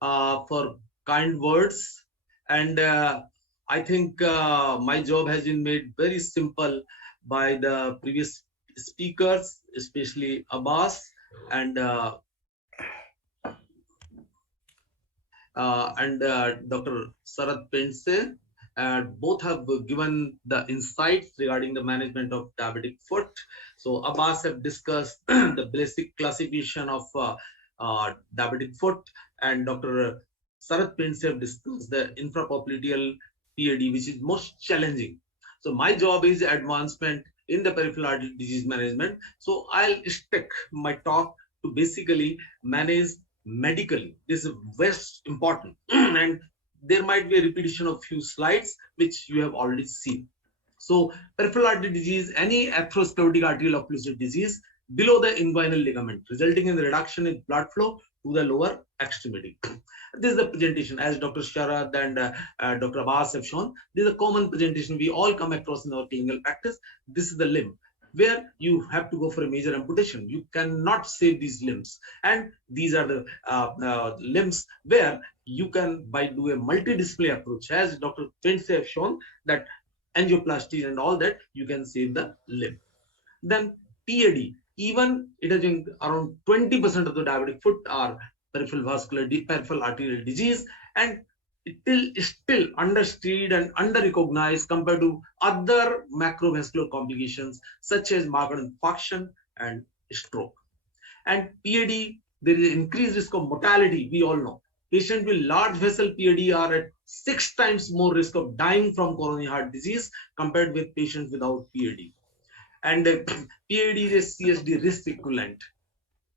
for kind words. And I think my job has been made very simple by the previous speakers, especially Abbas and Dr. Sarath Pense. Both have given the insights regarding the management of diabetic foot. So Abbas have discussed the basic classification of diabetic foot, and Dr. Sarath Pense have discussed the infrapopliteal PAD, which is most challenging. So my job is advancement in the peripheral artery disease management. So I'll stick my talk to basically manage medically. This is very important and there might be a repetition of few slides which you have already seen. So peripheral artery disease, any atherosclerotic arterial occlusive disease below the inguinal ligament, resulting in the reduction in blood flow to the lower extremity. This is the presentation as Dr. Sharad and Dr. Abbas have shown. This is a common presentation we all come across in our clinical practice. This is the limb where you have to go for a major amputation. You cannot save these limbs, and these are the limbs where you can, by do a multi-display approach, as Dr. Pense have shown, that angioplasty and all that, you can save the limb. Then PAD, even it has been around 20% of the diabetic foot are peripheral arterial disease, and it is still understudied and under-recognized compared to other macrovascular complications such as myocardial infarction and stroke. And PAD, there is increased risk of mortality, we all know. Patients with large vessel PAD are at 6 times more risk of dying from coronary heart disease compared with patients without PAD. And PAD is CSD risk equivalent.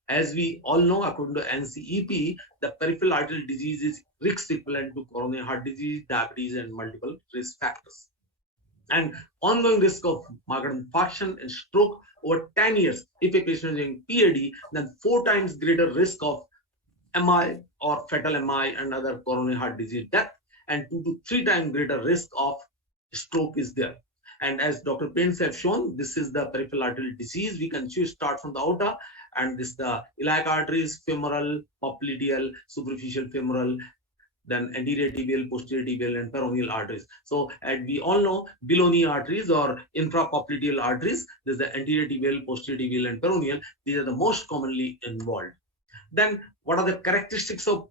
As we all know, according to NCEP, the peripheral arterial disease is risk equivalent to coronary heart disease, diabetes, and multiple risk factors. And ongoing risk of myocardial infarction and stroke over 10 years. If a patient is in PAD, then 4 times greater risk of MI or fatal MI and other coronary heart disease death, and 2 to 3 times greater risk of stroke is there. And as Dr. Pense have shown, this is the peripheral arterial disease. We can choose start from the aorta, and this the iliac arteries, femoral, popliteal, superficial femoral, then anterior tibial, posterior tibial, and peroneal arteries. So, and we all know below knee arteries or infrapopliteal arteries. There's the anterior tibial, posterior tibial, and peroneal. These are the most commonly involved. Then, what are the characteristics of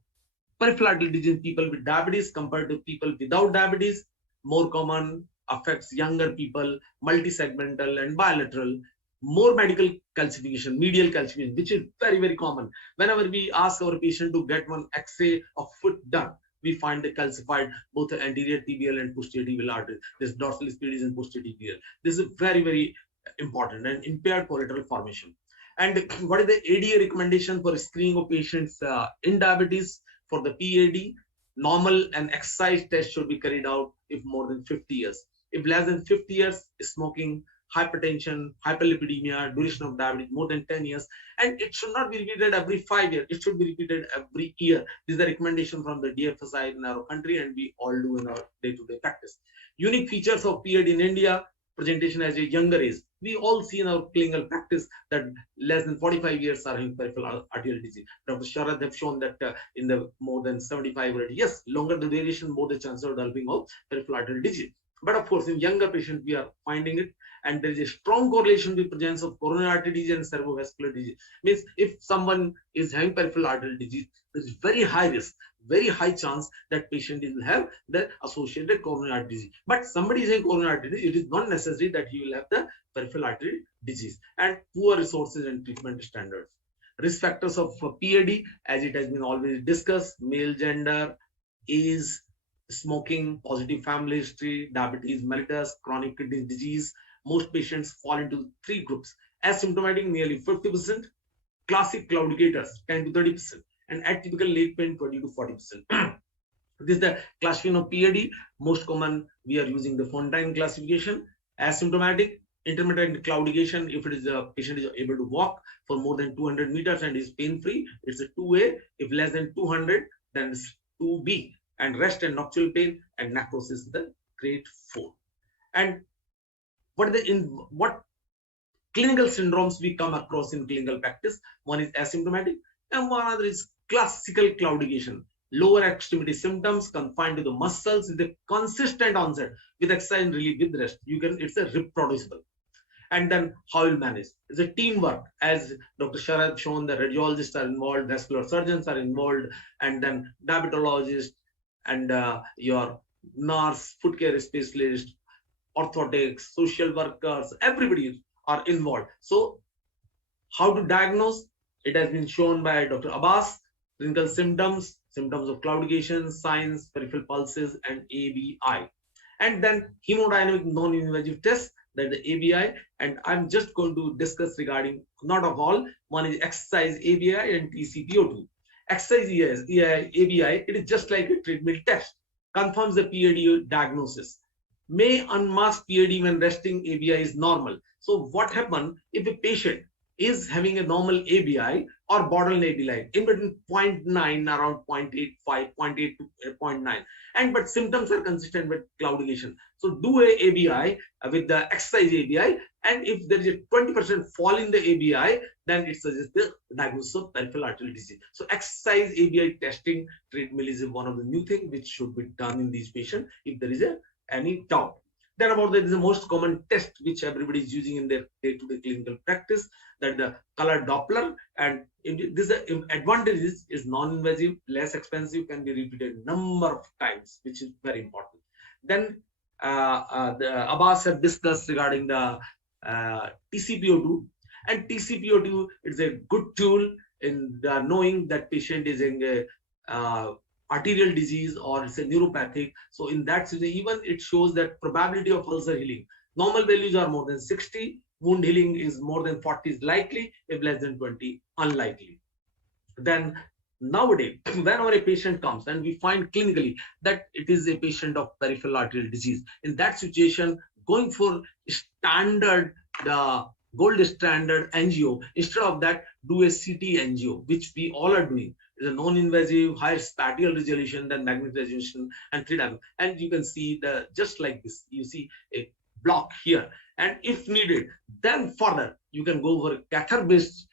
peripheral arterial disease in people with diabetes compared to people without diabetes? More common, affects younger people, multi-segmental and bilateral. More medical calcification, medial calcification, which is very, very common. Whenever we ask our patient to get one X-ray of foot done, we find the calcified both the anterior tibial and posterior tibial arteries. This dorsal spadias and posterior tibial. This is very, very important, and impaired collateral formation. And what is the ADA recommendation for screening of patients in diabetes? For the PAD, normal and exercise test should be carried out if more than 50 years. If less than 50 years, smoking, hypertension, hyperlipidemia, duration of diabetes more than 10 years, and it should not be repeated every 5 years. It should be repeated every year. This is the recommendation from the DFSI in our country, and we all do in our day-to-day practice. Unique features of PAD in India: presentation as a younger age. We all see in our clinical practice that less than 45 years are in peripheral arterial disease. Dr. Sharad have shown that in the more than 75 already, yes, longer the duration, more the chance of developing of peripheral arterial disease. But of course, in younger patients, we are finding it, and there is a strong correlation with presence of coronary artery disease and cerebrovascular disease. Means if someone is having peripheral arterial disease, there is very high risk, very high chance that patient will have the associated coronary artery disease. But somebody is having coronary artery disease, it is not necessary that he will have the peripheral artery disease. And poor resources and treatment standards. Risk factors of PAD, as it has been always discussed: male gender, age, smoking, positive family history, diabetes mellitus, chronic kidney disease. Most patients fall into 3 groups: asymptomatic nearly 50%, classic claudicators 10 to 30%, and atypical late pain 20 to 40%. This is the classification of PAD. Most common, we are using the Fontaine classification. Asymptomatic, intermittent claudication, if it is a patient is able to walk for more than 200 meters and is pain-free, it's a 2A. If less than 200, then it's 2B. And rest and nocturnal pain and necrosis is the grade 4. And what clinical syndromes we come across in clinical practice? One is asymptomatic, and one other is classical claudication. lower extremity symptoms confined to the muscles with a consistent onset with exercise and relief with rest. It's a reproducible. And then how you manage. It's a teamwork, as Dr. Sharad shown, the radiologists are involved, vascular surgeons are involved, and then diabetologists and your nurse, foot care specialist, orthotics, social workers, everybody are involved. So how to diagnose? It has been shown by Dr. Abbas. Clinical symptoms of claudication, signs, peripheral pulses, and ABI. And then hemodynamic non-invasive tests, that the ABI, and I'm just going to discuss regarding not of all. One is exercise ABI and TCPO2. Exercise ABI, it is just like a treadmill test, confirms the PAD diagnosis. May unmask PAD when resting ABI is normal. So what happens if a patient is having a normal ABI or borderline ABI in between 0.9, around 0.85, 0.8 to 0.9, and but symptoms are consistent with claudication. So do a ABI with the exercise ABI, and if there is a 20% fall in the ABI, then it suggests the diagnosis of peripheral arterial disease. So exercise ABI testing treadmill is one of the new things which should be done in these patients if there is any doubt. Then about that is the most common test which everybody is using in their day-to-day clinical practice, that the color Doppler. And this advantage is non-invasive, less expensive, can be repeated number of times, which is very important. Then the Abbas have discussed regarding the TCPO2, and TCPO2 is a good tool in knowing that patient is in a arterial disease or it's a neuropathic. So in that sense, even it shows that probability of ulcer healing. Normal values are more than 60. Wound healing is more than 40 is likely, if less than 20 unlikely. Then nowadays, whenever a patient comes and we find clinically that it is a patient of peripheral arterial disease, in that situation, going for standard, the gold standard angio, instead of that, do a CT angio, which we all are doing. Is a non-invasive, higher spatial resolution than magnetic resolution and 3D. And you can see the just like this, you see a block here. And if needed, then further you can go for a catheter-based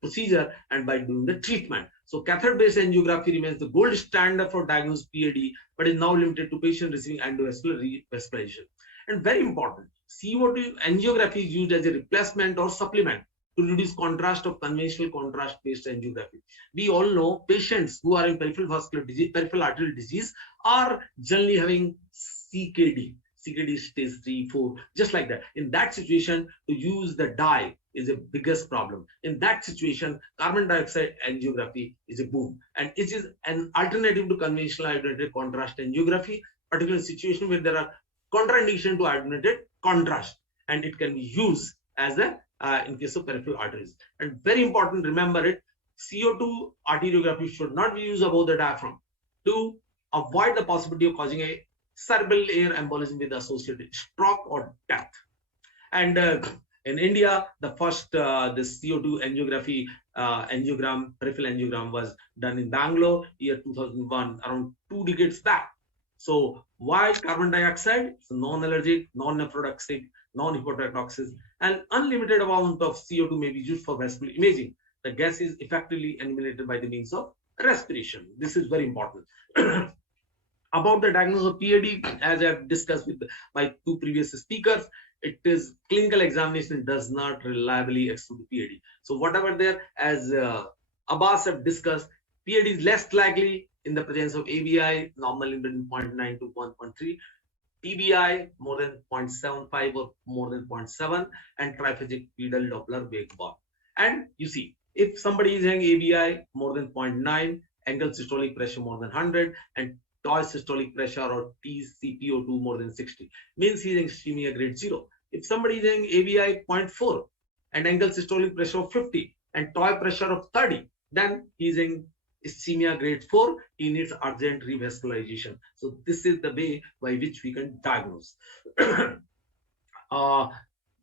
procedure and by doing the treatment. So catheter-based angiography remains the gold standard for diagnosing PAD, but is now limited to patients receiving endovascular revascularization. And very important, CO2 angiography is used as a replacement or supplement to reduce contrast of conventional contrast-based angiography. We all know patients who are in peripheral vascular disease, peripheral arterial disease, are generally having CKD stage 3, 4, just like that. In that situation, to use the dye is the biggest problem. In that situation, carbon dioxide angiography is a boom, and it is an alternative to conventional iodinated contrast angiography, particular situation where there are contraindication to iodinated contrast, and it can be used as a in case of peripheral arteries. And very important, remember it, CO2 arteriography should not be used above the diaphragm to avoid the possibility of causing a cerebral air embolism with associated stroke or death. And in India, the first this CO2 angiography angiogram, peripheral angiogram, was done in Bangalore, year 2001, around 2 decades back. So why carbon dioxide? It's non-allergic, non-nephrotoxic, non-hepatotoxic, and unlimited amount of CO2 may be used for vascular imaging. The gas is effectively eliminated by the means of respiration. This is very important. About the diagnosis of PAD, as I have discussed with my two previous speakers, it is clinical examination does not reliably exclude PAD. So whatever there, as Abbas have discussed, PAD is less likely in the presence of ABI, normally between 0.9 to 1.3. TBI more than 0.75 or more than 0.7, and triphasic pedal Doppler wake bar. And you see, if somebody is having ABI more than 0.9, ankle systolic pressure more than 100, and toy systolic pressure or TCPO2 more than 60, means he is having ischemia grade 0. If somebody is having ABI 0.4 and ankle systolic pressure of 50 and toy pressure of 30, then he is having ischemia grade 4, he needs urgent revascularization. So this is the way by which we can diagnose.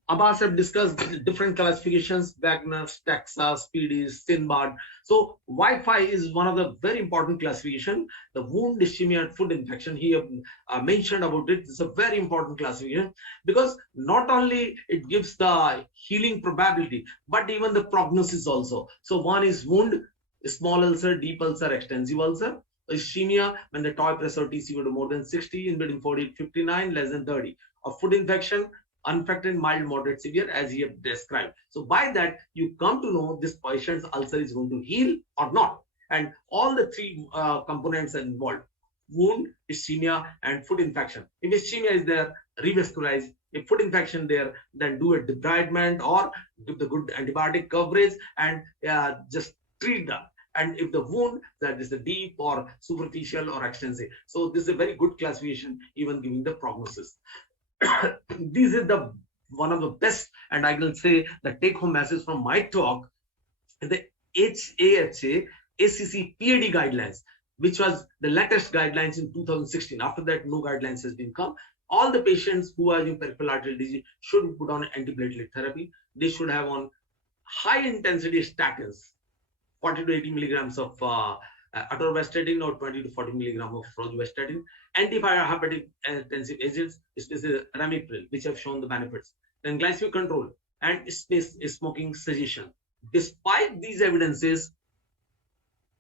Abbas have discussed different classifications, Wagner's, Texas, PDs, Sinbad. So Wi-Fi is one of the very important classification. The wound ischemia and foot infection, he mentioned about it. It's a very important classification because not only it gives the healing probability, but even the prognosis also. So one is wound, small ulcer, deep ulcer, extensive ulcer. ischemia when the toy pressure TC were more than 60, in between 40 to 59, less than 30. A foot infection, unaffected, mild, moderate, severe, as he have described. So by that, you come to know this patient's ulcer is going to heal or not. And all the three components are involved: wound, ischemia, and foot infection. If ischemia is there, revascularize. If foot infection there, then do a debridement or give the good antibiotic coverage and just treat that. And if the wound, that is the deep or superficial or extensive. So this is a very good classification, even giving the prognosis. This is the one of the best, and I will say the take-home message from my talk, the HAHA ACC PAD guidelines, which was the latest guidelines in 2016. After that, no guidelines has been come. All the patients who are in peripheral arterial disease should be put on antiplatelet therapy. They should have on high intensity statins, 40 to 80 milligrams of atorvastatin or 20 to 40 milligrams of rosuvastatin, antihypertensive agents, especially ramipril, which have shown the benefits. Then glycemic control and smoking cessation. Despite these evidences,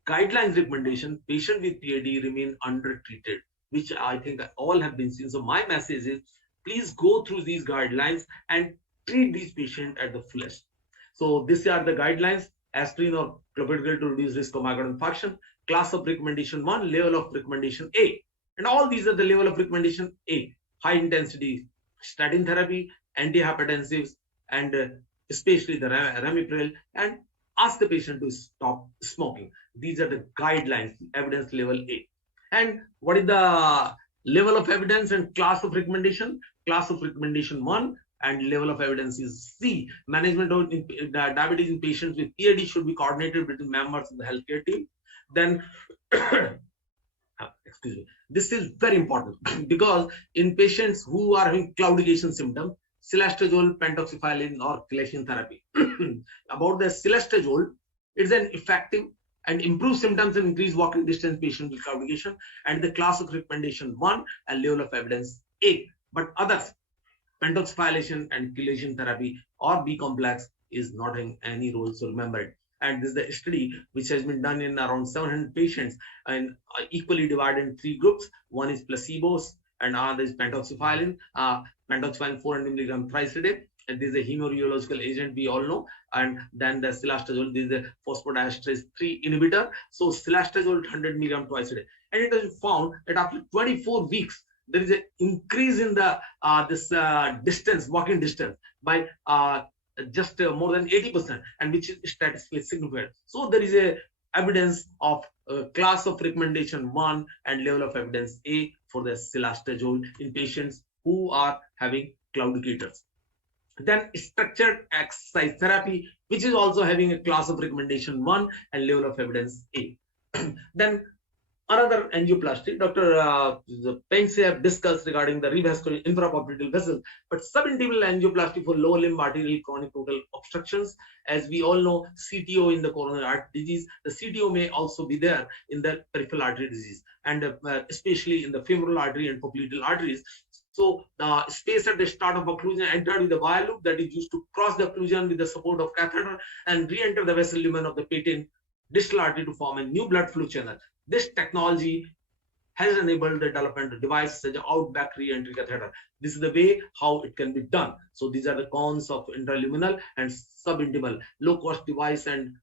guidelines recommendation, patient with PAD remain undertreated, which I think all have been seen. So my message is, please go through these guidelines and treat these patients at the fullest. So these are the guidelines: aspirin or clopidogrel to reduce risk of myocardial infarction. Class of recommendation 1, level of recommendation A. And all these are the level of recommendation A: high intensity statin therapy, antihypertensives, and especially the ramipril, and ask the patient to stop smoking. These are the guidelines, evidence level A. And what is the level of evidence and class of recommendation? Class of recommendation 1 and level of evidence is C. Management of diabetes in patients with PAD should be coordinated between members of the healthcare team. Then, excuse me, this is very important because in patients who are having claudication symptom, silastazole, pentoxifylline, or chelation therapy. About the silastazole, it's an effective and improve symptoms and increase walking distance patient with claudication, and the class of recommendation 1 and level of evidence A. But others, pentoxifylation and chelation therapy or B complex is not having any role, so remember it. And this is the study which has been done in around 700 patients and equally divided in 3 groups. One is placebos and other is pentoxifylline. Pentoxifylline 400 milligram thrice a day. And this is a hemorrhagical agent, we all know. And then the silastazole, this is a phosphodiesterase 3 inhibitor. So silastazole 100 milligram twice a day. And it has found that after 24 weeks, there is an increase in the distance, walking distance by just more than 80%, and which is statistically significant. So there is a evidence of class of recommendation 1 and level of evidence A for the silastazole in patients who are having claudicators. Then structured exercise therapy, which is also having a class of recommendation 1 and level of evidence A. Then another angioplasty, Dr. Pense have discussed regarding the revascular infrapopliteal vessel, but subintimal angioplasty for lower limb arterial chronic total obstructions. As we all know, CTO in the coronary artery disease, the CTO may also be there in the peripheral artery disease, and especially in the femoral artery and popliteal arteries. So the space at the start of occlusion entered with the wire loop that is used to cross the occlusion with the support of catheter and re-enter the vessel lumen of the patent distal artery to form a new blood flow channel. This technology has enabled the development of devices such as outback re-entry catheter. This is the way how it can be done. So these are the cons of intraluminal and subintimal, low-cost device and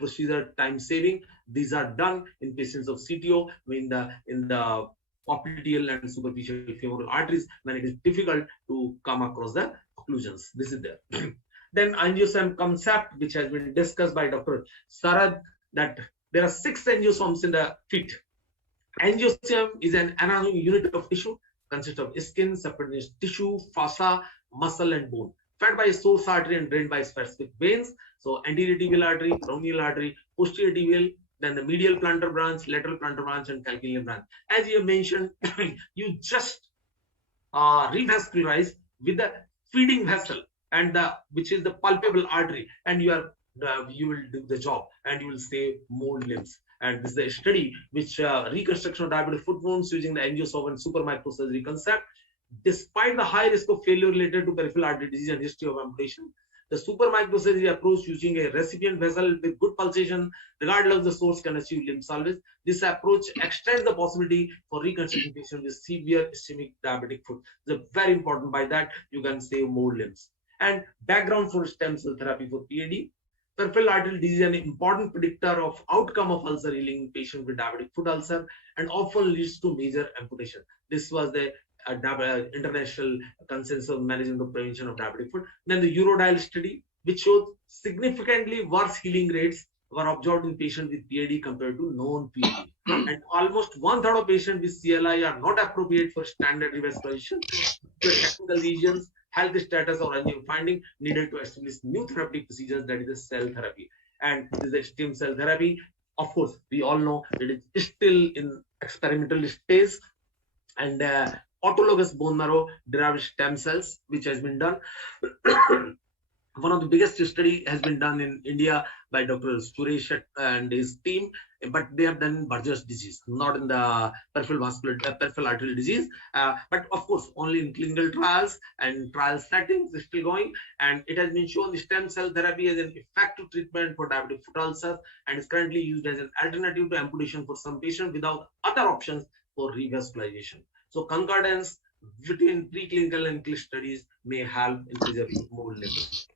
procedure time saving. These are done in patients of CTO in the popliteal and superficial femoral arteries when it is difficult to come across the occlusions. This is there. Then Angiosome Concept, which has been discussed by Dr. Sarad, that there are 6 angiosomes in the feet. Angiosome is an anatomic unit of tissue, consists of skin, subcutaneous tissue, fossa, muscle, and bone, fed by a source artery and drained by specific veins. So anterior tibial artery, peroneal artery, posterior tibial, then the medial plantar branch, lateral plantar branch, and calcaneal branch. As you have mentioned, you just revascularize with the feeding vessel, and which is the palpable artery, and you will do the job and you will save more limbs. And this is a study which reconstruction of diabetic foot wounds using the Angiosome and super microsurgery concept. Despite the high risk of failure related to peripheral artery disease and history of amputation, The supermicrosurgery approach, using a recipient vessel with good pulsation, regardless of the source, can achieve limb salvage. This approach extends the possibility for reconstructing patients with severe ischemic diabetic foot. It's very important. By that, you can save more limbs. And background for stem cell therapy for PAD. Peripheral arterial disease is an important predictor of outcome of ulcer healing in patients with diabetic foot ulcer and often leads to major amputation. This was the international consensus of management of prevention of diabetic foot. Then the Eurodial study, which showed significantly worse healing rates were observed in patients with PAD compared to non-PAD. And almost 1/3 of patients with CLI are not appropriate for standard revascularization. Technical lesions, health status, or unknown finding needed to establish new therapeutic procedures, that is the cell therapy. And this is stem cell therapy. Of course, we all know it is still in experimental stage, and autologous bone marrow derived stem cells, which has been done. One of the biggest study has been done in India by Dr. Suresh and his team, but they have done Burgess disease, not in the peripheral arterial disease, but of course only in clinical trials and trial settings is still going. And it has been shown stem cell therapy as an effective treatment for diabetic foot ulcer and is currently used as an alternative to amputation for some patients without other options for revascularization. So concordance between preclinical and clinical studies may help in preserving more limbs.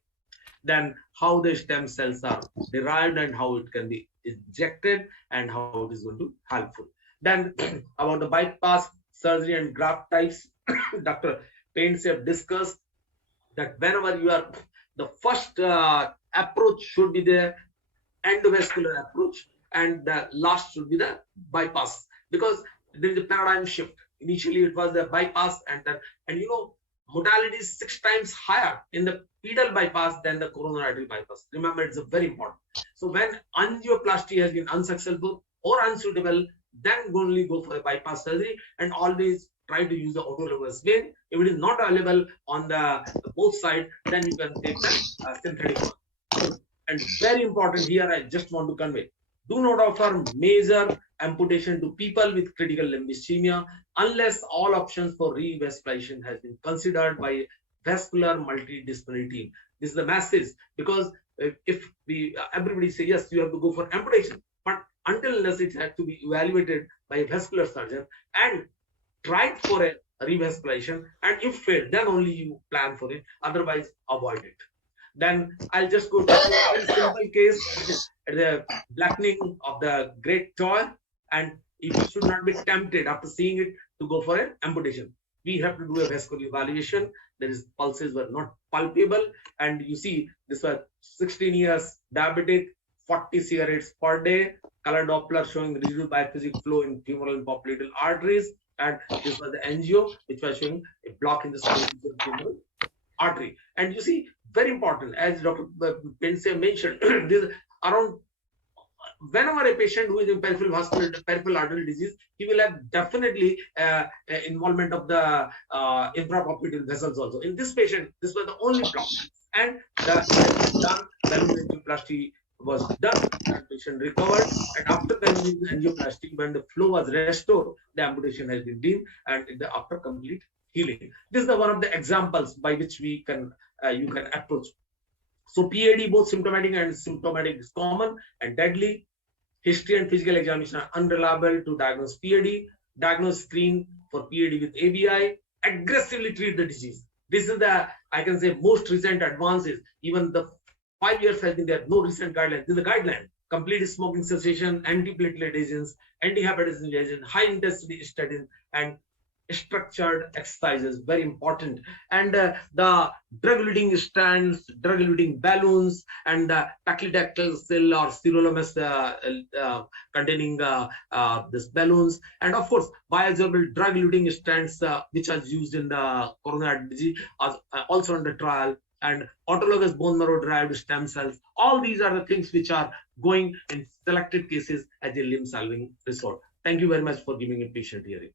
Then how the stem cells are derived and how it can be injected and how it is going to helpful. Then about the bypass surgery and graft types, Dr. Paints have discussed that whenever you are, the first approach should be the endovascular approach and the last should be the bypass, because there is a paradigm shift. Initially it was the bypass, and you know, modality is 6 times higher in the pedal bypass than the coronary artery bypass. Remember, it's very important. So when angioplasty has been unsuccessful or unsuitable, then only go for a bypass surgery, and always try to use the autologous vein. If it is not available on the both sides, then you can take the synthetic one. And very important here, I just want to convey, do not offer major amputation to people with critical limb ischemia unless all options for revascularization has been considered by vascular multidisciplinary team. This is the message, because if we everybody say yes, you have to go for amputation, but until unless it has to be evaluated by a vascular surgeon and tried for a revascularization, and if failed, then only you plan for it, otherwise avoid it. Then I'll just go to a very simple case, which is the blackening of the great toe, and you should not be tempted after seeing it to go for an amputation. We have to do a vascular evaluation. There is pulses were not palpable, and you see this was 16 years diabetic, 40 cigarettes per day, color Doppler showing residual biphasic flow in femoral and popliteal arteries, and this was the angio which was showing a block in the femoral artery. And you see, very important, as Dr. Pense mentioned, this around whenever a patient who is in peripheral arterial disease, he will have definitely involvement of the infrapopliteal vessels also. In this patient, this was the only block, and the angioplasty was done, and patient recovered. And after the angioplasty, when the flow was restored, the amputation has been deemed, and after complete healing. This is one of the examples by which we can you can approach. So PAD, both symptomatic and asymptomatic, is common and deadly. History and physical examination are unreliable to diagnose PAD. Diagnose screen for PAD with ABI. Aggressively treat the disease. This is the, I can say, most recent advances. Even the 5 years has been there, no recent guidelines. This is the guideline. Complete smoking cessation, antiplatelet agents, antihypertensive agents, high intensity statin, and structured exercises, very important. And the drug-eluting stents, drug-eluting balloons, and paclitaxel or sirolimus containing these balloons, and of course bioabsorbable drug-eluting stents which are used in the coronary disease are also under trial, and autologous bone marrow derived stem cells. All these are the things which are going in selected cases as a limb salving resort. Thank you very much for giving a patient hearing.